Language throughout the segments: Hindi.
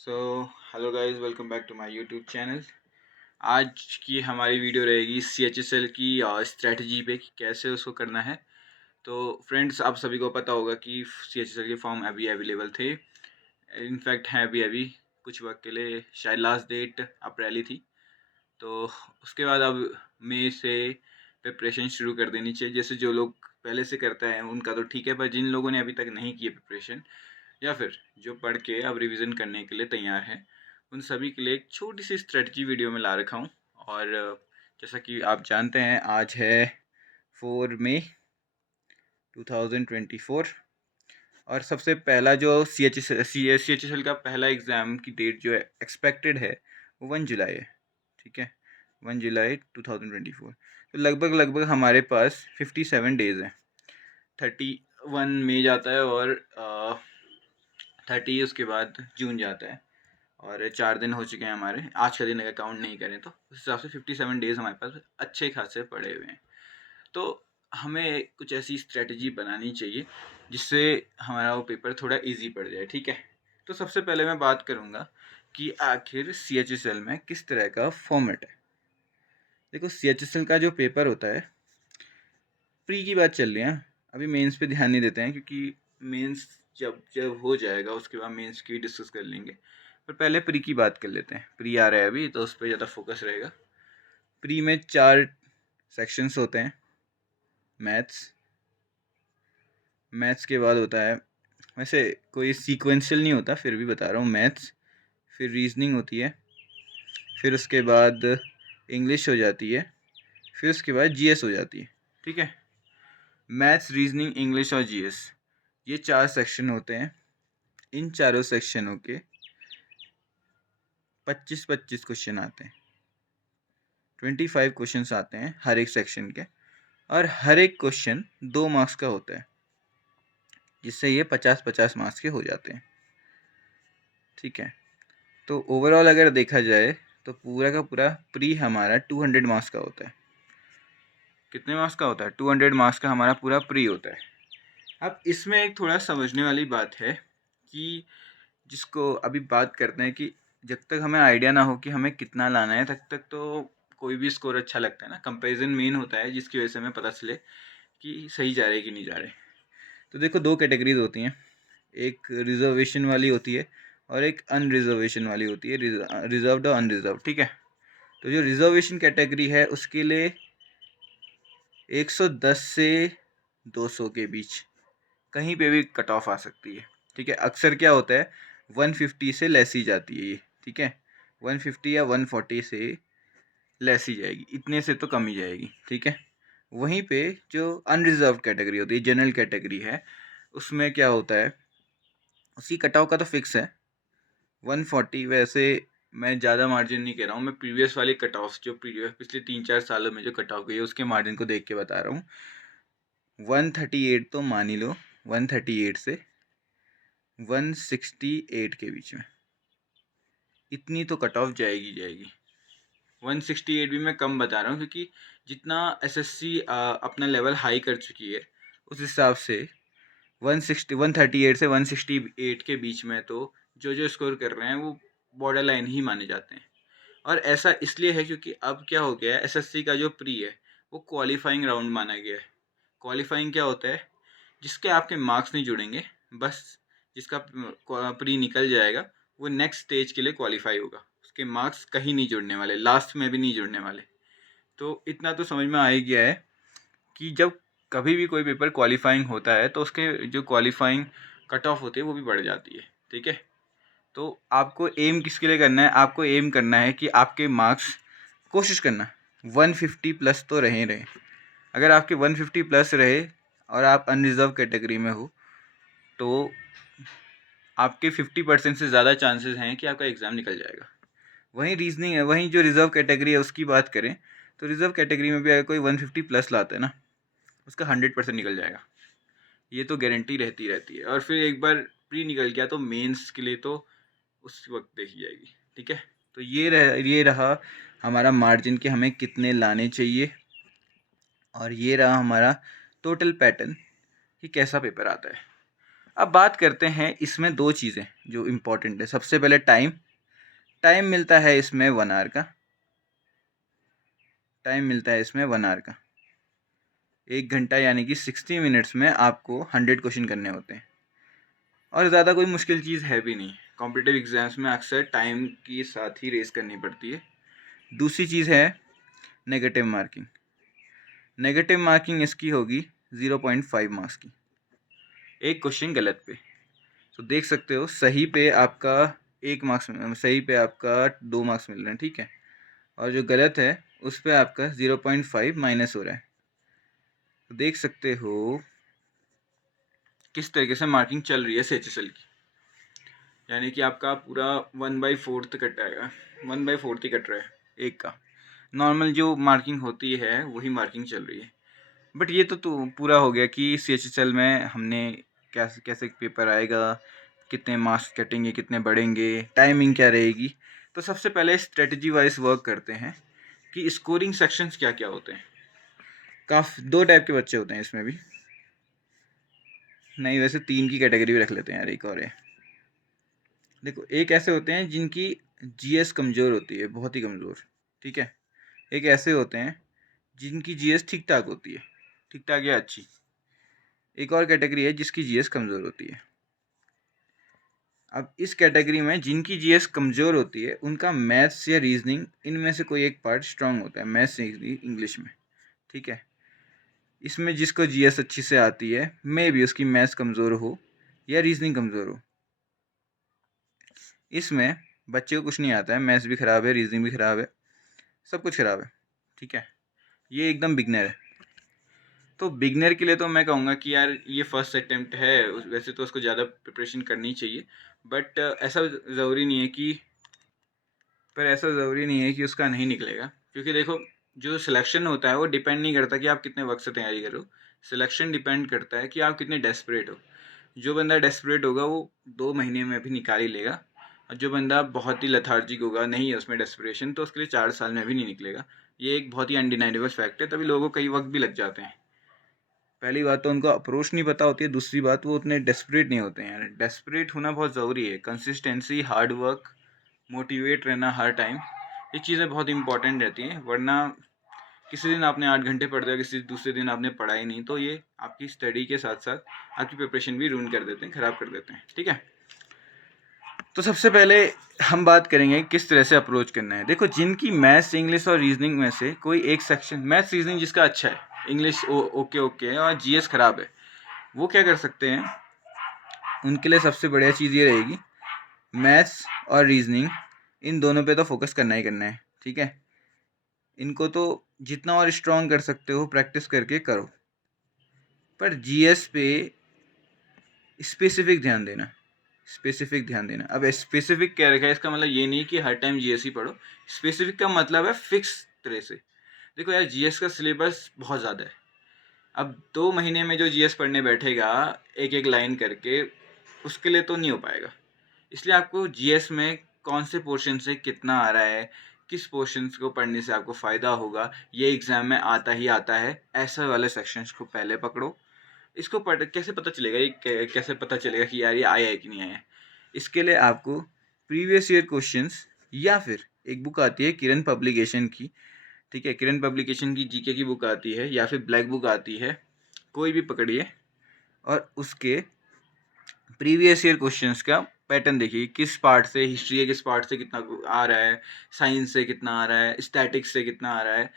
So hello guys, welcome back to my YouTube channel. आज की हमारी वीडियो रहेगी CHSL की स्ट्रेटजी पे कि कैसे उसको करना है। तो फ्रेंड्स, आप सभी को पता होगा कि CHSL के फॉर्म अभी अवेलेबल थे। इनफैक्ट हैं अभी कुछ वक्त के लिए, शायद लास्ट डेट अप्रैल ही थी। तो उसके बाद अब मई से प्रिपरेशन शुरू कर देनी चाहिए। जैसे जो लोग पहले से करते हैं उनका तो ठीक है, पर जिन लोगों ने अभी तक नहीं की प्रिपरेशन या फिर जो पढ़ के अब रिवीजन करने के लिए तैयार हैं, उन सभी के लिए एक छोटी सी स्ट्रेटजी वीडियो में ला रखा हूँ। और जैसा कि आप जानते हैं, आज है 4 मई 2024 और सबसे पहला जो CHSL का पहला एग्ज़ाम की डेट जो है एक्सपेक्टेड है वो 1 जुलाई है। ठीक है, 1 जुलाई 2024। तो लगभग हमारे पास 57 डेज़ हैं। 31 मई जाता है और 30 उसके बाद जून जाता है, और 4 दिन हो चुके हैं हमारे। आज का दिन अगर काउंट नहीं करें तो उस हिसाब से 57 डेज़ हमारे पास अच्छे खासे पड़े हुए हैं। तो हमें कुछ ऐसी स्ट्रेटजी बनानी चाहिए जिससे हमारा वो पेपर थोड़ा इजी पड़ जाए। ठीक है, तो सबसे पहले मैं बात करूँगा कि आखिर CHSL में किस तरह का फॉर्मेट है। देखो, CHSL का जो पेपर होता है, प्री की बात चल रही है, अभी मेंस पे ध्यान नहीं देते हैं क्योंकि मेंस जब जब हो जाएगा उसके बाद मेंस की डिस्कस कर लेंगे। पर पहले प्री की बात कर लेते हैं। प्री आ रहा है अभी तो उस पर ज़्यादा फोकस रहेगा। प्री में 4 सेक्शंस होते हैं। मैथ्स के बाद होता है, वैसे कोई सीक्वेंशियल नहीं होता, फिर भी बता रहा हूँ, मैथ्स, फिर रीजनिंग होती है, फिर उसके बाद इंग्लिश हो जाती है, फिर उसके बाद GS हो जाती है। ठीक है, मैथ्स, रीजनिंग, इंग्लिश और GS, ये 4 सेक्शन होते हैं। इन चारों सेक्शनों के 25-25 क्वेश्चन आते हैं। 25 क्वेश्चन आते हैं हर एक सेक्शन के, और हर एक क्वेश्चन 2 मार्क्स का होता है, जिससे ये 50-50 मार्क्स के हो जाते हैं। ठीक है, तो ओवरऑल अगर देखा जाए तो पूरा का पूरा प्री हमारा 200 मार्क्स का होता है। कितने मार्क्स का होता है? 200 मार्क्स का हमारा पूरा प्री होता है। अब इसमें एक थोड़ा समझने वाली बात है कि जिसको अभी बात करते हैं कि जब तक हमें आइडिया ना हो कि हमें कितना लाना है, तब तक तो कोई भी स्कोर अच्छा लगता है ना। कंपैरिजन मेन होता है जिसकी वजह से हमें पता चले कि सही जा रहे कि नहीं जा रहे। तो देखो, 2 कैटेगरीज होती हैं, एक रिजर्वेशन वाली होती है और एक अनरिजर्वेशन वाली होती है, रिजर्व्ड और अनरिजर्व। ठीक है, तो जो रिजर्वेशन कैटेगरी है उसके लिए 110 से 200 के बीच कहीं पे भी कट ऑफ आ सकती है। ठीक है, अक्सर क्या होता है 150 से लेस ही जाती है ये। ठीक है, 150 या 140 से लेस ही जाएगी, इतने से तो कम ही जाएगी। ठीक है, वहीं पे जो अनरिजर्व कैटेगरी होती है, जनरल कैटेगरी है, उसमें क्या होता है, उसकी कट ऑफ का तो फिक्स है 140। वैसे मैं ज़्यादा मार्जिन नहीं कह रहा हूँ, मैं प्रीवियस वाली कट ऑफ जो पिछले 3-4 सालों में जो कट ऑफ गई है उसके मार्जिन को देख के बता रहा हूँ। 138 तो मान ही लो, 138 से 168 के बीच में इतनी तो कट ऑफ जाएगी। 168 भी मैं कम बता रहा हूँ क्योंकि जितना SSC अपना लेवल हाई कर चुकी है, उस हिसाब से 138 से 168 के बीच में तो जो जो स्कोर कर रहे हैं वो बॉर्डर लाइन ही माने जाते हैं। और ऐसा इसलिए है क्योंकि अब क्या हो गया है, SSC का जो प्री है वो क्वालिफाइंग राउंड माना गया है। क्वालिफाइंग क्या होता है? जिसके आपके मार्क्स नहीं जुड़ेंगे, बस जिसका प्री निकल जाएगा वो नेक्स्ट स्टेज के लिए क्वालिफाई होगा। उसके मार्क्स कहीं नहीं जुड़ने वाले, लास्ट में भी नहीं जुड़ने वाले। तो इतना तो समझ में आ ही गया है कि जब कभी भी कोई पेपर क्वालिफाइंग होता है तो उसके जो क्वालिफाइंग कट ऑफ होती है वो भी बढ़ जाती है। ठीक है, तो आपको एम किसके लिए करना है? आपको एम करना है कि आपके मार्क्स, कोशिश करना 150 प्लस तो रहे। अगर आपके 150 प्लस रहे और आप अनरिजर्व कैटेगरी में हो तो आपके 50% से ज़्यादा चांसेस हैं कि आपका एग्ज़ाम निकल जाएगा। वहीं रीजनिंग है, वहीं जो रिज़र्व कैटेगरी है उसकी बात करें तो रिज़र्व कैटेगरी में भी अगर कोई 150 प्लस लाता है ना, उसका 100% निकल जाएगा। ये तो गारंटी रहती है। और फिर एक बार प्री निकल गया तो मेंस के लिए तो उस वक्त देखी जाएगी। ठीक है, तो ये रहा हमारा मार्जिन कि हमें कितने लाने चाहिए, और ये रहा हमारा टोटल पैटर्न कि कैसा पेपर आता है। अब बात करते हैं इसमें दो चीज़ें जो इम्पोर्टेंट है। सबसे पहले टाइम मिलता है इसमें 1 आवर का, टाइम मिलता है इसमें 1 आवर का। 1 घंटा यानी कि 60 मिनट्स में आपको 100 क्वेश्चन करने होते हैं और ज़्यादा कोई मुश्किल चीज़ है भी नहीं। कॉम्पिटिटिव एग्जाम्स में अक्सर टाइम के साथ ही रेस करनी पड़ती है। दूसरी चीज़ है नेगेटिव मार्किंग। नेगेटिव मार्किंग इसकी होगी 0.5 मार्क्स की, एक क्वेश्चन गलत पे। तो देख सकते हो सही पे आपका 1 मार्क्स, सही पे आपका 2 मार्क्स मिल रहे हैं, ठीक है, और जो गलत है उस पे आपका 0.5 माइनस हो रहा है। तो देख सकते हो किस तरीके से मार्किंग चल रही है CHSL की, यानी कि आपका पूरा 1/4 कट आएगा, 1/4 ही कट रहा है एक का। नॉर्मल जो मार्किंग होती है वही मार्किंग चल रही है। बट ये तो पूरा हो गया कि CHSL में हमने कैसे कैसे पेपर आएगा, कितने मार्क्स कटेंगे, कितने बढ़ेंगे, टाइमिंग क्या रहेगी। तो सबसे पहले स्ट्रेटजी वाइज वर्क करते हैं कि स्कोरिंग सेक्शंस क्या क्या होते हैं। काफ़ी 2 टाइप के बच्चे होते हैं इसमें भी, नहीं वैसे 3 की कैटेगरी भी रख लेते हैं यार, एक और है। देखो, एक ऐसे होते हैं जिनकी GS कमज़ोर होती है, बहुत ही कमज़ोर, ठीक है। एक ऐसे होते हैं जिनकी GS ठीक ठाक होती है, ठीक ठाक या अच्छी। एक और कैटेगरी है जिसकी GS कमज़ोर होती है। अब इस कैटेगरी में जिनकी GS कमज़ोर होती है उनका मैथ्स या रीजनिंग, इनमें से कोई एक पार्ट स्ट्रांग होता है, मैथ्स या इंग्लिश में, ठीक है। इसमें जिसको GS अच्छी से आती है, मे भी उसकी मैथ्स कमज़ोर हो या रीजनिंग कमज़ोर हो। इसमें बच्चे को कुछ नहीं आता है, मैथ्स भी ख़राब है, रीजनिंग भी ख़राब है, सब कुछ ख़राब है, ठीक है। ये एकदम बिगनर है। तो बिगनर के लिए तो मैं कहूँगा कि यार ये फर्स्ट अटेम्प्ट है, वैसे तो उसको ज़्यादा प्रिपरेशन करनी चाहिए, बट ऐसा ज़रूरी नहीं है कि उसका नहीं निकलेगा। क्योंकि देखो, जो सिलेक्शन होता है वो डिपेंड नहीं करता कि आप कितने वक्त से तैयारी करो, सिलेक्शन डिपेंड करता है कि आप कितने डेस्परेट हो। जो बंदा डेस्परेट होगा वो 2 महीने में भी निकाल ही लेगा, और जो बंदा बहुत ही लथार्जिक होगा, नहीं है उसमें डेस्परेशन, तो उसके लिए 4 साल में भी नहीं निकलेगा। ये एक बहुत ही अनडिनाइडेबल फैक्ट है, तभी लोगों को कई वक्त भी लग जाते हैं। पहली बात तो उनको अप्रोच नहीं पता होती है, दूसरी बात वो उतने डेस्परेट नहीं होते हैं यार। डेस्परेट होना बहुत ज़रूरी है, कंसिस्टेंसी, हार्ड वर्क, मोटिवेट रहना हर टाइम, ये चीज़ें बहुत इंपॉर्टेंट रहती हैं। वरना किसी दिन आपने 8 घंटे पढ़ दिया, किसी दूसरे दिन आपने पढ़ा ही नहीं, तो ये आपकी स्टडी के साथ साथ आपकी प्रिपरेशन भी रूइन कर देते हैं, ख़राब कर देते हैं, ठीक है। तो सबसे पहले हम बात करेंगे किस तरह से अप्रोच करना है। देखो, जिनकी मैथ्स, इंग्लिश और रीजनिंग में से कोई एक सेक्शन, मैथ्स रीजनिंग जिसका अच्छा है, इंग्लिश ओके है और GS ख़राब है, वो क्या कर सकते हैं, उनके लिए सबसे बढ़िया चीज़ ये रहेगी, मैथ्स और रीजनिंग इन दोनों पे तो फोकस करना ही करना है, ठीक है। इनको तो जितना और स्ट्रॉन्ग कर सकते हो प्रैक्टिस करके करो, पर GS पे स्पेसिफिक ध्यान देना, स्पेसिफिक ध्यान देना। अब स्पेसिफिक क्या रखा है, इसका मतलब ये नहीं कि हर टाइम GS ही पढ़ो। स्पेसिफिक का मतलब है फिक्स तरह से। देखो यार, GS का सिलेबस बहुत ज़्यादा है। अब 2 महीने में जो GS पढ़ने बैठेगा एक एक लाइन करके, उसके लिए तो नहीं हो पाएगा। इसलिए आपको GS में कौन से पोर्शन से कितना आ रहा है, किस पोर्शंस को पढ़ने से आपको फ़ायदा होगा, ये एग्ज़ाम में आता ही आता है, ऐसे वाले सेक्शंस को पहले पकड़ो। इसको पढ़ कैसे पता चलेगा, ये कैसे पता चलेगा कि यार ये आया है कि नहीं आया है? इसके लिए आपको प्रीवियस ईयर क्वेश्चंस, या फिर एक बुक आती है किरण पब्लिकेशन की, ठीक है, किरण पब्लिकेशन की GK की बुक आती है, या फिर ब्लैक बुक आती है, कोई भी पकड़िए और उसके प्रीवियस ईयर क्वेश्चंस का पैटर्न देखिए, किस पार्ट से, हिस्ट्री के किस पार्ट से कितना आ रहा है, साइंस से कितना आ रहा है, स्टैटिक्स से कितना आ रहा है।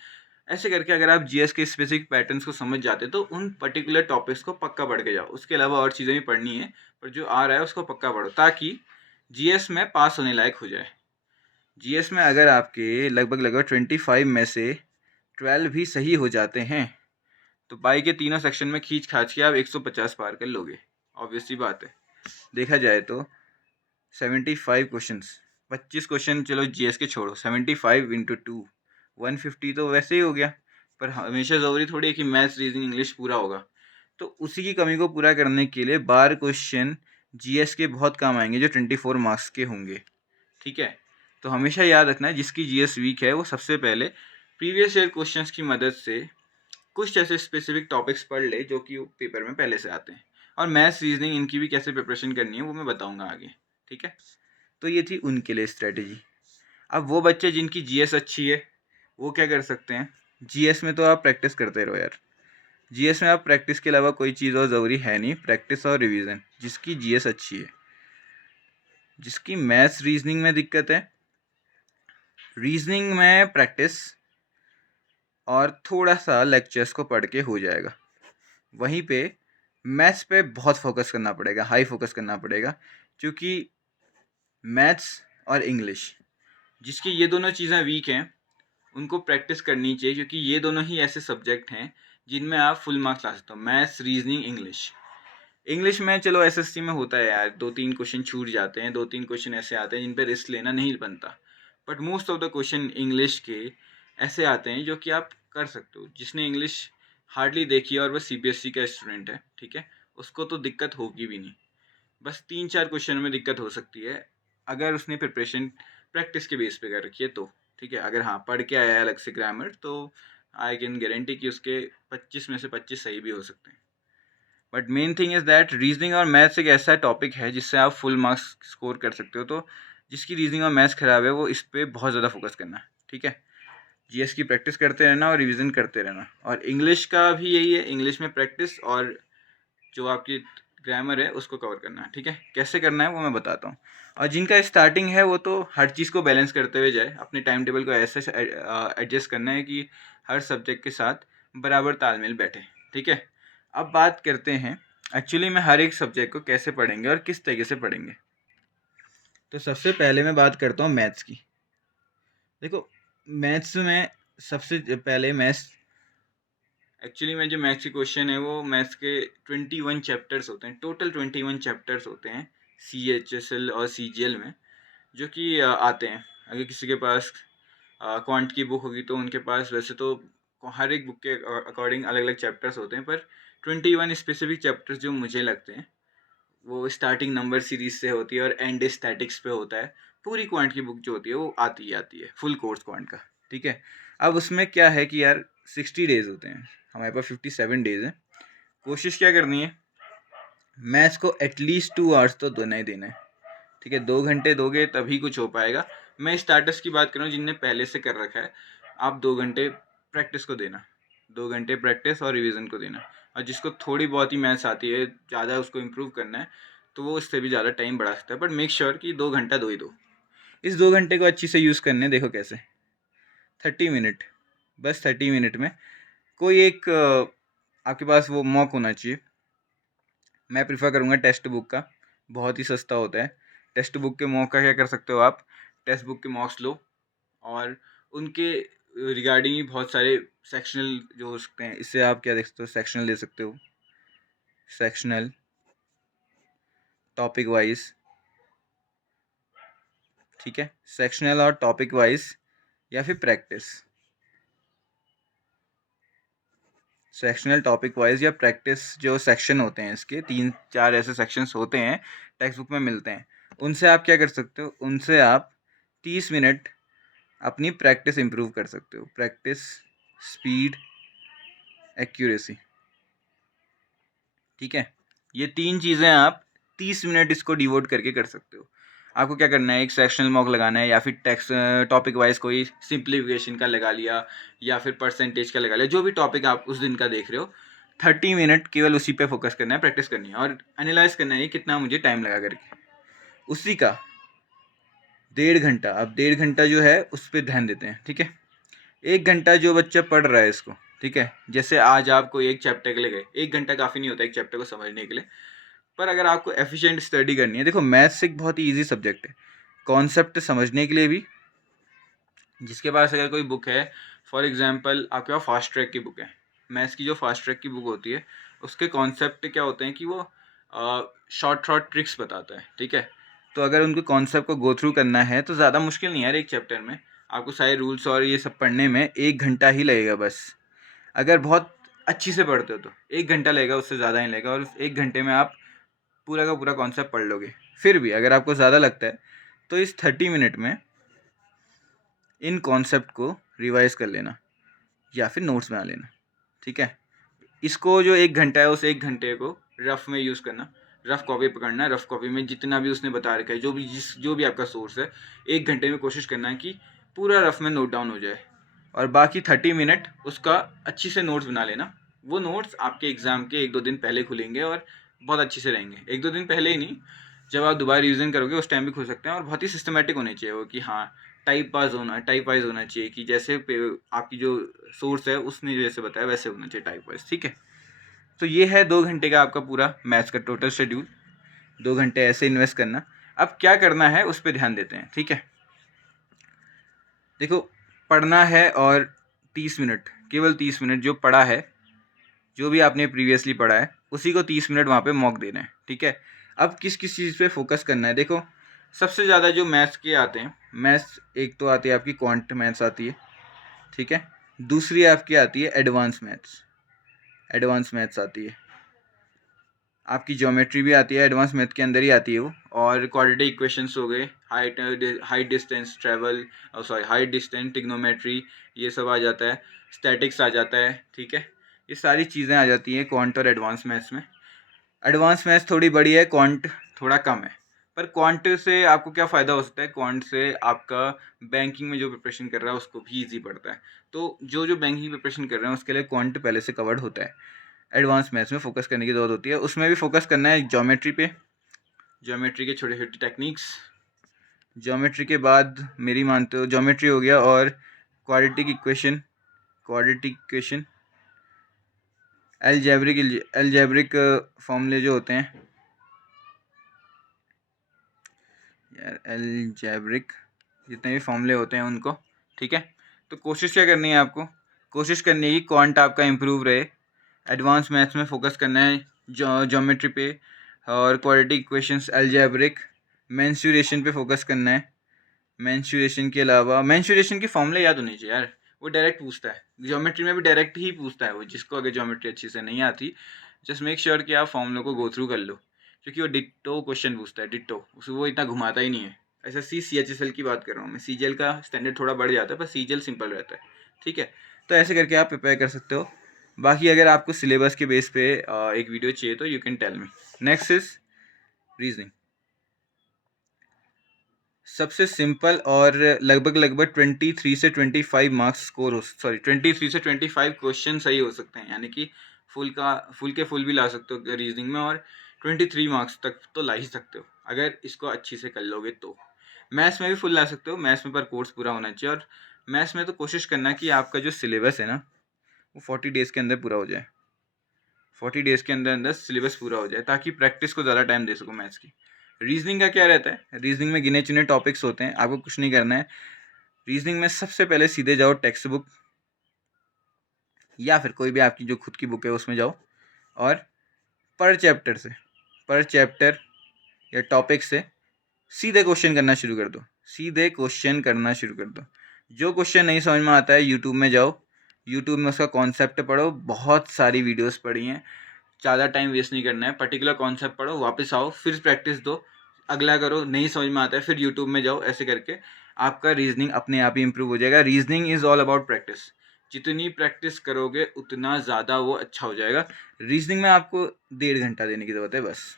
ऐसे करके अगर आप GS के स्पेसिफिक पैटर्न्स को समझ जाते तो उन पर्टिकुलर टॉपिक्स को पक्का पढ़ के जाओ। उसके अलावा और चीज़ें भी पढ़नी है, पर जो आ रहा है उसको पक्का पढ़ो, ताकि GS में पास होने लायक हो जाए। GS में अगर आपके लगभग 25 में से 12 भी सही हो जाते हैं, तो बाई के तीनों सेक्शन में खींच खाच के आप 150 पार कर लोगे। ऑब्वियस सी बात है। देखा जाए तो 75 क्वेश्चंस, 25 क्वेश्चन चलो GS के छोड़ो, 75 इंटू 2 150 तो वैसे ही हो गया। पर हमेशा ज़रूरी थोड़ी है कि मैथ्स, रीजनिंग, इंग्लिश पूरा होगा। तो उसी की कमी को पूरा करने के लिए बार क्वेश्चन GS के बहुत काम आएंगे जो 24 मार्क्स के होंगे, ठीक है। तो हमेशा याद रखना है, जिसकी GS वीक है वो सबसे पहले प्रीवियस ईयर क्वेश्चंस की मदद से कुछ ऐसे स्पेसिफिक टॉपिक्स पढ़ ले जो कि पेपर में पहले से आते हैं, और मैथ्स रीजनिंग इनकी भी कैसे प्रिपरेशन करनी है वो मैं बताऊंगा आगे, ठीक है। तो ये थी उनके लिए स्ट्रेटेजी। अब वो बच्चे जिनकी जीएस अच्छी है वो क्या कर सकते हैं, जीएस में तो आप प्रैक्टिस करते रहो यार, जीएस में आप प्रैक्टिस के अलावा कोई चीज़ और ज़रूरी है नहीं, प्रैक्टिस और रिवीजन। जिसकी जीएस अच्छी है, जिसकी मैथ्स रीजनिंग में दिक्कत है, रीजनिंग में प्रैक्टिस और थोड़ा सा लेक्चर्स को पढ़ के हो जाएगा। वहीं पे मैथ्स पे बहुत फोकस करना पड़ेगा, हाई फोकस करना पड़ेगा, क्योंकि मैथ्स और इंग्लिश, जिसकी ये दोनों चीज़ें वीक हैं उनको प्रैक्टिस करनी चाहिए, क्योंकि ये दोनों ही ऐसे सब्जेक्ट हैं जिनमें आप फुल मार्क्स ला सकते हो। Maths, reasoning, English. इंग्लिश में चलो एसएससी में होता है यार, 2-3 क्वेश्चन छूट जाते हैं, 2-3 क्वेश्चन ऐसे आते हैं जिन पे रिस्क लेना नहीं बनता, but most of the question English के ऐसे आते हैं जो कि आप कर सकते हो। जिसने इंग्लिश हार्डली देखी है और बस सीबीएसई का स्टूडेंट है, ठीक है, उसको तो दिक्कत होगी भी नहीं। बस 3-4 क्वेश्चन में दिक्कत हो सकती है अगर उसने प्रिपरेशन प्रैक्टिस के बेस पे कर रखी है तो, ठीक है। अगर हाँ पढ़ के आया है अलग से ग्रामर, तो आई कैन गारंटी कि उसके 25 में से 25 सही भी हो सकते हैं। But main thing is that reasoning और मैथ्स एक ऐसा टॉपिक है जिससे आप फुल मार्क्स स्कोर कर सकते हो। तो जिसकी रीजनिंग और मैथ्स खराब है वो इस पर बहुत ज़्यादा फोकस करना है, ठीक है। जीएस की प्रैक्टिस करते रहना और रिवीजन करते रहना। और इंग्लिश का भी यही है, इंग्लिश में प्रैक्टिस और जो आपकी ग्रामर है उसको कवर करना है, ठीक है। कैसे करना है वो मैं बताता हूँ। और जिनका स्टार्टिंग है वो तो हर चीज़ को बैलेंस करते हुए जाए, अपने टाइम टेबल को ऐसे एडजस्ट करना है कि हर सब्जेक्ट के साथ बराबर तालमेल बैठे, ठीक है। अब बात करते हैं एक्चुअली में हर एक सब्जेक्ट को कैसे पढ़ेंगे और किस तरीके से पढ़ेंगे। तो सबसे पहले मैं बात करता हूँ मैथ्स की। देखो मैथ्स में सबसे पहले मैथ्स, एक्चुअली में जो मैथ्स के क्वेश्चन है वो मैथ्स के 21 चैप्टर्स होते हैं, टोटल 21 चैप्टर्स होते हैं CHSL और CGL में, जो कि आते हैं। अगर किसी के पास क्वांट की बुक होगी तो उनके पास वैसे तो हर एक बुक के अकॉर्डिंग अलग अलग चैप्टर्स होते हैं, पर 21 स्पेसिफिक चैप्टर्स जो मुझे लगते हैं वो स्टार्टिंग नंबर सीरीज से होती है और एंड स्टैटिक्स पे होता है। पूरी क्वांट की बुक जो होती है वो आती ही आती है, फुल कोर्स क्वांट का, ठीक है। अब उसमें क्या है कि यार 60 डेज होते हैं, हमारे पास 57 डेज हैं। कोशिश क्या करनी है, मैथ्स को एटलीस्ट 2 आवर्स तो देना ही देना है, ठीक है। 2 घंटे दोगे तभी कुछ हो पाएगा। मैं स्टार्टर्स की बात कर रहा हूँ जिनने पहले से कर रखा है। आप 2 घंटे प्रैक्टिस को देना, 2 घंटे प्रैक्टिस और रिवीजन को देना। और जिसको थोड़ी बहुत ही मैथ्स आती है, ज़्यादा उसको इम्प्रूव करना है, तो वो इससे भी ज़्यादा टाइम बढ़ा सकता है, बट मेक श्योर कि 2 घंटा दो ही दो। इस 2 घंटे को अच्छी से यूज़ करने, देखो कैसे 30 मिनट, बस 30 मिनट में कोई एक आपके पास वो मॉक होना चाहिए। मैं प्रिफर करूँगा टेक्स्ट बुक का, बहुत ही सस्ता होता है। टेक्स्ट बुक के मॉक का क्या कर सकते हो आप, टेक्स्ट बुक के मॉक्स लो और उनके रिगार्डिंग ही बहुत सारे सेक्शनल जो हो सकते हैं। इससे आप क्या देख सकते हो, सेक्शनल ले सकते हो, सेक्शनल, टॉपिक वाइज, ठीक है। सेक्शनल और टॉपिक वाइज या फिर प्रैक्टिस, सेक्शनल, टॉपिक वाइज या प्रैक्टिस। जो सेक्शन होते हैं इसके 3-4 ऐसे सेक्शंस होते हैं, टेक्स्ट बुक में मिलते हैं। उनसे आप क्या कर सकते हो, उनसे आप 30 मिनट अपनी प्रैक्टिस इम्प्रूव कर सकते हो। प्रैक्टिस, स्पीड, एक्यूरेसी, ठीक है। ये 3 चीज़ें आप 30 मिनट इसको डिवोट करके कर सकते हो। आपको क्या करना है, एक सेक्शनल मॉक लगाना है या फिर टेक्स्ट टॉपिक वाइज कोई सिंप्लीफिकेशन का लगा लिया या फिर परसेंटेज का लगा लिया, जो भी टॉपिक आप उस दिन का देख रहे हो। 30 मिनट केवल उसी पे फोकस करना है, प्रैक्टिस करनी है और एनालाइज करना है कितना मुझे टाइम लगा करके। उसी का 1.5 घंटा, अब 1.5 घंटा जो है उस पर ध्यान देते हैं, ठीक है। 1 घंटा जो बच्चा पढ़ रहा है इसको, ठीक है। जैसे आज आप कोई एक चैप्टर के लिए गए, 1 घंटा काफ़ी नहीं होता एक चैप्टर को समझने के लिए, पर अगर आपको एफिशिएंट स्टडी करनी है, देखो मैथ्स एक बहुत ही ईजी सब्जेक्ट है, कॉन्सेप्ट समझने के लिए भी। जिसके पास अगर कोई बुक है, फॉर एग्जांपल आपके पास फास्ट ट्रैक की बुक है, मैथ्स की जो फास्ट ट्रैक की बुक होती है उसके कॉन्सेप्ट क्या होते हैं कि वो शॉर्ट शॉर्ट ट्रिक्स बताता है, ठीक है। तो अगर उनको कॉन्सेप्ट को गो थ्रू करना है तो ज़्यादा मुश्किल नहीं है यार, एक चैप्टर में आपको सारे रूल्स और ये सब पढ़ने में 1 घंटा ही लगेगा बस। अगर बहुत अच्छी से पढ़ते हो तो 1 घंटा लगेगा, उससे ज़्यादा नहीं लगेगा, और उस 1 घंटे में आप पूरा का पूरा कॉन्सेप्ट पढ़ लोगे। फिर भी अगर आपको ज़्यादा लगता है तो इस 30 मिनट में इन कॉन्सेप्ट को रिवाइज कर लेना या फिर नोट्स बना लेना, ठीक है। इसको जो 1 घंटा है उस 1 घंटे को रफ में यूज़ करना, रफ कॉपी पकड़ना, रफ कॉपी में जितना भी उसने बता रखा है, जो भी आपका सोर्स है, 1 घंटे में कोशिश करना है कि पूरा रफ में नोट डाउन हो जाए, और बाकी 30 मिनट उसका अच्छी से नोट्स बना लेना। वो नोट्स आपके एग्ज़ाम के 1-2 दिन पहले खुलेंगे और बहुत अच्छे से रहेंगे। 1-2 दिन पहले ही नहीं, जब आप दोबारा रिवीजन करोगे उस टाइम भी खुल सकते हैं, और बहुत ही सिस्टमैटिक होने चाहिए वो, कि हाँ टाइप वाइज होना चाहिए, कि जैसे आपकी जो सोर्स है उसने जैसे बताया वैसे होना चाहिए टाइप वाइज, ठीक है। तो ये है 2 घंटे का आपका पूरा मैथ्स का टोटल शेड्यूल। 2 घंटे ऐसे इन्वेस्ट करना। अब क्या करना है उस पर ध्यान देते हैं, ठीक है। देखो, पढ़ना है, और 30 मिनट, केवल 30 मिनट जो पढ़ा है, जो भी आपने प्रीवियसली पढ़ा है, उसी को 30 मिनट वहाँ पे मॉक देना है, ठीक है। अब किस किस चीज़ पे फोकस करना है, देखो सबसे ज़्यादा जो मैथ्स के आते हैं, मैथ्स एक तो आती है आपकी क्वांट मैथ्स आती है, ठीक है। दूसरी आपकी आती है एडवांस मैथ्स आती है। आपकी ज्योमेट्री भी आती है, एडवांस मैथ के अंदर ही आती है वो, और क्वाड्रेटिक इक्वेशंस हो गए, height distance travel, height distance trigonometry, ये सब आ जाता है, स्टैटिक्स आ जाता है, ठीक है। ये सारी चीज़ें आ जाती हैं क्वांट और एडवांस मैथ्स में। एडवांस मैथ्स थोड़ी बड़ी है, क्वांट थोड़ा कम है, पर क्वांट से आपको क्या फ़ायदा हो सकता है, क्वांट से आपका बैंकिंग में जो प्रिपरेशन कर रहा है उसको भी ईजी पड़ता है। तो जो बैंकिंग प्रिपरेशन कर रहे हैं उसके लिए क्वांट पहले से कवर्ड होता है। एडवांस मैथ्स में फोकस करने की ज़रूरत होती है, उसमें भी फोकस करना है ज्योमेट्री पे, ज्योमेट्री के छोटे छोटे टेक्निक्स। ज्योमेट्री के बाद मेरी मानते हो ज्योमेट्री हो गया, और क्वाड्रेटिक इक्वेशन, एल्जेब्रिक फॉर्मूले जो होते हैं यार, एल्जेब्रिक जितने भी फॉर्मूले होते हैं उनको, ठीक है। तो कोशिश क्या करनी है आपको, कोशिश करनी है कि क्वांट आपका इम्प्रूव रहे। एडवांस मैथ्स में फोकस करना है ज्योमेट्री पे, और क्वाड्रेटिक इक्वेशंस, एल्जेब्रिक, मेंसुरेशन पे फोकस करना है। मेंसुरेशन के अलावा, मेंसुरेशन के फॉर्मूले याद होने चाहिए यार, वो डायरेक्ट पूछता है, ज्योमेट्री में भी डायरेक्ट ही पूछता है वो, जिसको अगर ज्योमेट्री अच्छी से नहीं आती, जस्ट मेक श्योर कि आप फॉर्मूलों को गो थ्रू कर लो, क्योंकि वो डिट्टो क्वेश्चन पूछता है, डिट्टो, उसको वो इतना घुमाता ही नहीं है। SSC CHSL की बात कर रहा हूँ मैं, CGL का स्टैंडर्ड थोड़ा बढ़ जाता है, पर CGL सिंपल रहता है, ठीक है। तो ऐसे करके आप प्रिपेयर कर सकते हो। बाकी अगर आपको सिलेबस के बेस पे एक वीडियो चाहिए तो you can tell me. Next is reasoning. सबसे सिंपल और लगभग 23 से 25 मार्क्स स्कोर हो, 23 से 25 क्वेश्चन सही हो सकते हैं, यानी कि फुल भी ला सकते हो रीजनिंग में, और 23 मार्क्स तक तो ला ही सकते हो अगर इसको अच्छी से कर लोगे तो। मैथ्स में भी फुल ला सकते हो, मैथ्स में पर कोर्स पूरा होना चाहिए, और मैथ्स में तो कोशिश करना कि आपका जो सिलेबस है ना वो 40 डेज़ के अंदर पूरा हो जाए, 40 डेज़ के अंदर अंदर सिलेबस पूरा हो जाए, ताकि प्रैक्टिस को ज़्यादा टाइम दे सको मैथ्स की। रीजनिंग का क्या रहता है, रीजनिंग में गिने चुने टॉपिक्स होते हैं, आपको कुछ नहीं करना है। रीजनिंग में सबसे पहले सीधे जाओ टेक्स्ट बुक, या फिर कोई भी आपकी जो खुद की बुक है उसमें जाओ, और पर चैप्टर या टॉपिक से सीधे क्वेश्चन करना शुरू कर दो, जो क्वेश्चन नहीं समझ में आता है यूट्यूब में जाओ, यूट्यूब में उसका कॉन्सेप्ट पढ़ो, बहुत सारी वीडियोस पढ़ी हैं, ज़्यादा टाइम वेस्ट नहीं करना है, पर्टिकुलर कॉन्सेप्ट पढ़ो, वापस आओ, फिर प्रैक्टिस दो, अगला करो, नहीं समझ में आता है फिर यूट्यूब में जाओ, ऐसे करके आपका रीजनिंग अपने आप ही इम्प्रूव हो जाएगा। Reasoning is all about practice, जितनी प्रैक्टिस करोगे उतना ज़्यादा वो अच्छा हो जाएगा। रीजनिंग में आपको 1.5 घंटा देने की ज़रूरत है बस,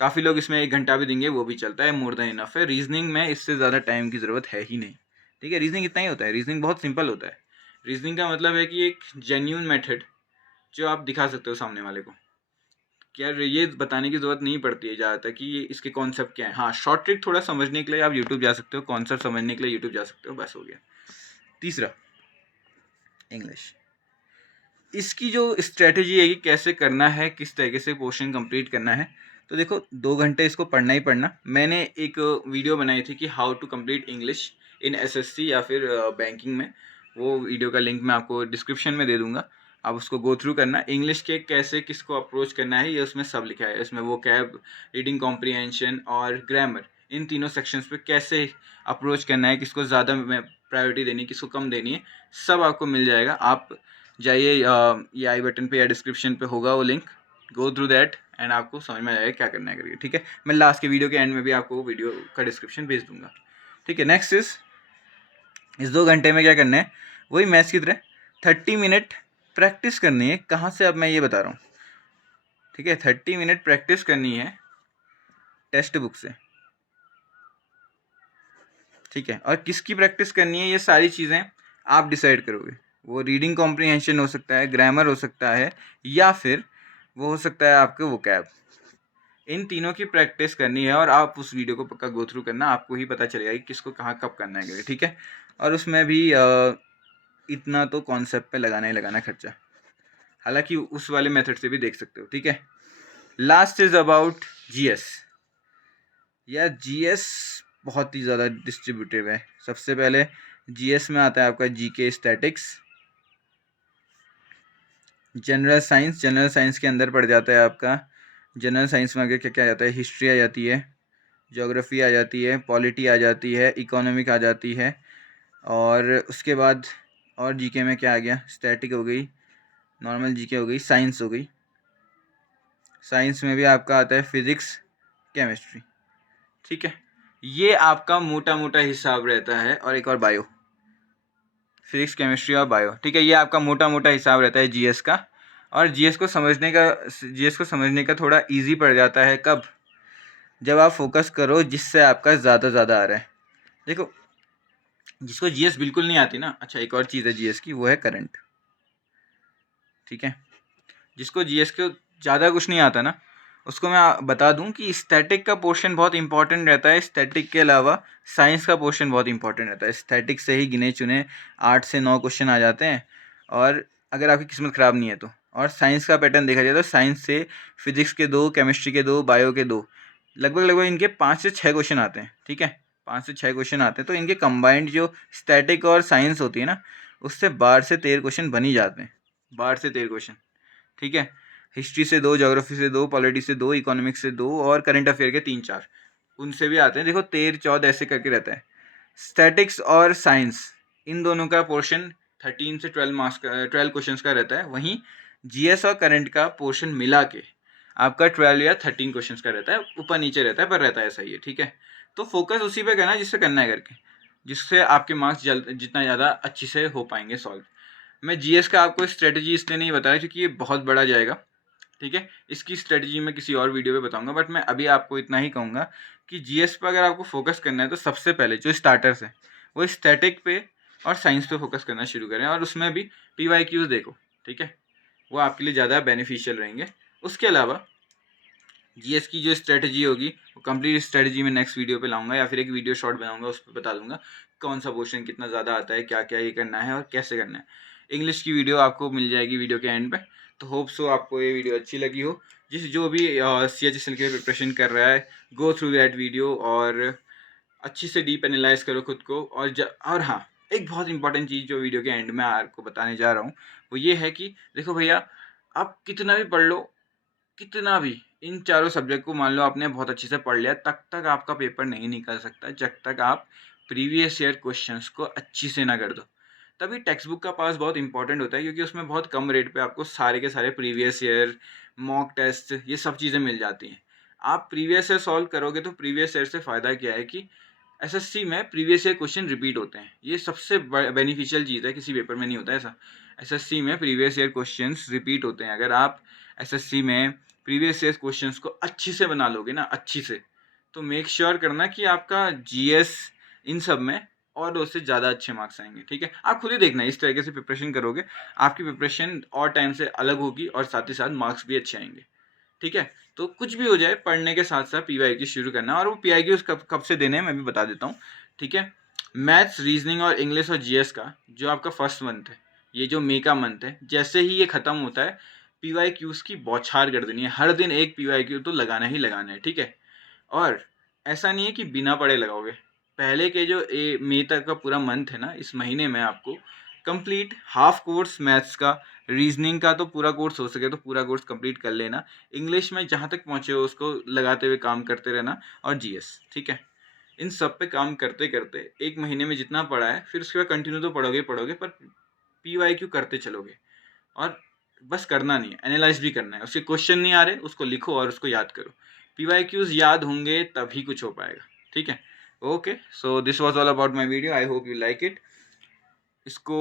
काफ़ी लोग इसमें 1 घंटा भी देंगे वो भी चलता है, मोर देन इनफ है। रीजनिंग में इससे ज़्यादा टाइम की ज़रूरत है ही नहीं, ठीक है। रीजनिंग इतना ही होता है, रीजनिंग बहुत सिंपल होता है। रीजनिंग का मतलब है कि एक जेन्यून मेथड जो आप दिखा सकते हो सामने वाले को, यार ये बताने की ज़रूरत नहीं पड़ती है ज़्यादातर कि ये इसके कॉन्सेप्ट क्या है। हाँ, शॉर्ट ट्रिक थोड़ा समझने के लिए आप यूट्यूब जा सकते हो, कॉन्सेप्ट समझने के लिए यूट्यूब जा सकते हो, बस हो गया। तीसरा, इंग्लिश। इसकी जो स्ट्रेटजी है कि कैसे करना है, किस तरीके से पोर्शन कंप्लीट करना है, तो देखो 2 घंटे इसको पढ़ना ही पढ़ना। मैंने एक वीडियो बनाई थी कि how to complete English in SSC या फिर बैंकिंग में, वो वीडियो का लिंक मैं आपको डिस्क्रिप्शन में दे दूंगा, आप उसको गो थ्रू करना। इंग्लिश के कैसे किसको अप्रोच करना है ये उसमें सब लिखा है, इसमें वोकैब, रीडिंग कॉम्प्रिहेंशन और ग्रामर, इन तीनों सेक्शंस पे कैसे अप्रोच करना है, किसको ज़्यादा प्रायोरिटी देनी है, किसको कम देनी है, सब आपको मिल जाएगा। आप जाइए, ये आई बटन पे या डिस्क्रिप्शन पे होगा वो link, go through that and आपको समझ में आएगा क्या करना है करके, ठीक है। मैं लास्ट के वीडियो के एंड में भी आपको वीडियो का डिस्क्रिप्शन भेज दूंगा, ठीक है। नेक्स्ट इस 2 घंटे में क्या करना है, वही मैथ्स की तरह 30 मिनट प्रैक्टिस करनी है। कहाँ से, अब मैं ये बता रहा हूँ, ठीक है, 30 मिनट प्रैक्टिस करनी है टेक्स्ट बुक से, ठीक है। और किसकी प्रैक्टिस करनी है ये सारी चीज़ें आप डिसाइड करोगे। वो रीडिंग कॉम्प्रिहेंशन हो सकता है, ग्रामर हो सकता है, या फिर वो हो सकता है आपके वोकैब। इन तीनों की प्रैक्टिस करनी है और आप उस वीडियो को पक्का गो थ्रू करना, आपको ही पता चलेगा कि किसको कहाँ कब करना है करके, ठीक है। और उसमें भी इतना तो कॉन्सेप्ट पे लगाना ही लगाना खर्चा, हालांकि उस वाले मेथड से भी देख सकते हो, ठीक है। Last is about GS. यार जीएस बहुत ही ज़्यादा डिस्ट्रीब्यूटिव है। सबसे पहले जीएस में आता है आपका GK statics, general science. General science के अंदर पड़ जाता है आपका, जनरल साइंस में आगे क्या क्या आ जाता है, हिस्ट्री आ जाती है, ज्योग्राफी आ जाती है, पॉलिटी आ जाती है, इकोनॉमिक आ जाती है, और उसके बाद और जीके में क्या आ गया, स्टैटिक हो गई, नॉर्मल जीके हो गई, साइंस हो गई। साइंस में भी आपका आता है फिज़िक्स, केमिस्ट्री, ठीक है। ये आपका मोटा मोटा हिसाब रहता है, और एक और बायो, फिजिक्स केमिस्ट्री और बायो, ठीक है। ये आपका मोटा मोटा हिसाब रहता है जीएस का। और जीएस को समझने का थोड़ा इजी पड़ जाता है कब, जब आप फोकस करो जिससे आपका ज़्यादा आ रहा है। देखो जिसको जीएस बिल्कुल नहीं आती ना, अच्छा एक और चीज़ है जीएस की, वो है करंट, ठीक है। जिसको जीएस को ज़्यादा कुछ नहीं आता ना, उसको मैं बता दूं कि स्टैटिक का पोर्शन बहुत इंपॉर्टेंट रहता है। स्टैटिक के अलावा साइंस का पोर्शन बहुत इंपॉर्टेंट रहता है। स्टैटिक से ही गिने चुने 8 से 9 क्वेश्चन आ जाते हैं, और अगर आपकी किस्मत ख़राब नहीं है तो। और साइंस का पैटर्न देखा जाए तो साइंस से फिजिक्स के 2, केमिस्ट्री के 2, बायो के 2, लगभग इनके 5 से 6 क्वेश्चन आते हैं, ठीक है। 5 से 6 क्वेश्चन आते हैं, तो इनके कंबाइंड जो स्टैटिक और साइंस होती है ना, उससे 12 से 13 क्वेश्चन बन ही जाते हैं, 12 से 13 क्वेश्चन, ठीक है। हिस्ट्री से 2, ज्योग्राफी से 2, पॉलिटी से 2, इकोनॉमिक्स से 2, और करंट अफेयर के 3-4 उनसे भी आते हैं। देखो 13-14 ऐसे करके रहता है। स्टैटिक्स और साइंस इन दोनों का पोर्शन 13 से 12 मार्क्स का, 12 क्वेश्चंस का रहता है। वहीं जीएस और करंट का पोर्शन मिला के आपका 12 या 13 क्वेश्चंस का रहता है, ऊपर नीचे रहता है पर रहता है ऐसा ही है, ठीक है। तो फोकस उसी पे करना है जिससे करना है करके, जिससे आपके मार्क्स जितना ज़्यादा अच्छी से हो पाएंगे सॉल्व। मैं जीएस का आपको स्ट्रेटजी इसलिए नहीं बताया क्योंकि ये बहुत बड़ा जाएगा, ठीक है। इसकी स्ट्रेटजी मैं किसी और वीडियो पे बताऊंगा, बट मैं अभी आपको इतना ही कहूँगा कि जीएस पर अगर आपको फोकस करना है तो सबसे पहले जो स्टार्टर्स है वो स्टैटिक पे और साइंस पे फोकस करना शुरू करें, और उसमें भी PYQs देखो, ठीक है। वो आपके लिए ज़्यादा बेनिफिशियल रहेंगे। उसके अलावा जीएस की जो स्ट्रेटजी होगी वो कंप्लीट स्ट्रेटजी में नेक्स्ट वीडियो पे लाऊंगा, या फिर एक वीडियो शॉर्ट बनाऊंगा, उस पर बता दूंगा कौन सा पोर्शन कितना ज़्यादा आता है, क्या क्या ये करना है और कैसे करना है। इंग्लिश की वीडियो आपको मिल जाएगी वीडियो के एंड पे। तो होप सो आपको ये वीडियो अच्छी लगी हो। जो भी CHSL के लिए प्रिपरेशन कर रहा है, गो थ्रू दैट वीडियो और अच्छी से डीप एनालाइज करो खुद को। और हाँ, एक बहुत इंपॉर्टेंट चीज़ जो वीडियो के एंड में आपको बताने जा रहा हूँ वो ये है कि देखो भैया, आप कितना भी पढ़ लो, कितना भी इन चारों सब्जेक्ट को मान लो आपने बहुत अच्छे से पढ़ लिया, तब तक आपका पेपर नहीं निकल सकता जब तक आप प्रीवियस ईयर क्वेश्चंस को अच्छी से ना कर दो। तभी टेक्स्ट बुक का पास बहुत इंपॉर्टेंट होता है, क्योंकि उसमें बहुत कम रेट पे आपको सारे के सारे प्रीवियस ईयर मॉक टेस्ट ये सब चीज़ें मिल जाती हैं। आप प्रीवियस ईयर सॉल्व करोगे तो प्रीवियस ईयर से फ़ायदा क्या है कि एसएससी में प्रीवियस ईयर क्वेश्चन रिपीट होते हैं। ये सबसे बेनिफिशियल चीज़ है, किसी पेपर में नहीं होता ऐसा। एसएससी में प्रीवियस ईयर क्वेश्चंस रिपीट होते हैं। अगर आप एसएससी में प्रीवियस ईयर क्वेश्चंस को अच्छी से बना लोगे ना, अच्छी से, तो मेक श्योर करना कि आपका जीएस इन सब में और उससे ज़्यादा अच्छे मार्क्स आएंगे, ठीक है। आप खुद ही देखना, इस तरीके से प्रिपरेशन करोगे आपकी प्रिपरेशन और टाइम से अलग होगी और साथ ही साथ मार्क्स भी अच्छे आएंगे, ठीक है। तो कुछ भी हो जाए, पढ़ने के साथ साथ PYQ शुरू करना, और वो PYQ कब से देने हैं मैं भी बता देता हूँ, ठीक है। मैथ्स, रीजनिंग और इंग्लिश और जीएस का जो आपका फर्स्ट मंथ है, ये जो मई का मंथ है, जैसे ही ये ख़त्म होता है PYQs की बौछार कर देनी है। हर दिन एक PYQ तो लगाना ही लगाना है, ठीक है। और ऐसा नहीं है कि बिना पढ़े लगाओगे। पहले के जो मई तक का पूरा मंथ है ना, इस महीने में आपको कंप्लीट हाफ कोर्स मैथ्स का, रीजनिंग का तो पूरा कोर्स हो सके तो पूरा कोर्स कंप्लीट कर लेना। इंग्लिश में जहाँ तक पहुँचे हो उसको लगाते हुए काम करते रहना, और जीएस, ठीक है। इन सब पे काम करते करते एक महीने में जितना पढ़ा है, फिर उसके बाद कंटिन्यू तो पढ़ोगे पर PYQ करते चलोगे। और बस करना नहीं है, एनालाइज भी करना है। उसके क्वेश्चन नहीं आ रहे, उसको लिखो और उसको याद करो। PYQs याद होंगे तभी कुछ हो पाएगा, ठीक है। Okay, so this was all about my video. I hope you like it. इसको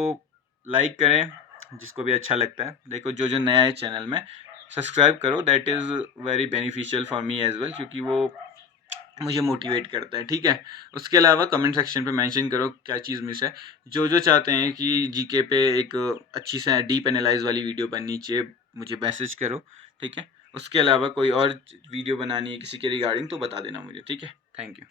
लाइक करें जिसको भी अच्छा लगता है। देखो जो नया है चैनल में, सब्सक्राइब करो, that is very beneficial for me as well, क्योंकि वो मुझे मोटिवेट करता है, ठीक है। उसके अलावा कमेंट सेक्शन पे मेंशन करो क्या चीज़ मिस है। जो चाहते हैं कि जीके पे एक अच्छी सा डीप एनालाइज वाली वीडियो बननी चाहिए, मुझे मैसेज करो, ठीक है। उसके अलावा कोई और वीडियो बनानी है किसी के रिगार्डिंग तो बता देना मुझे, ठीक है। Thank you.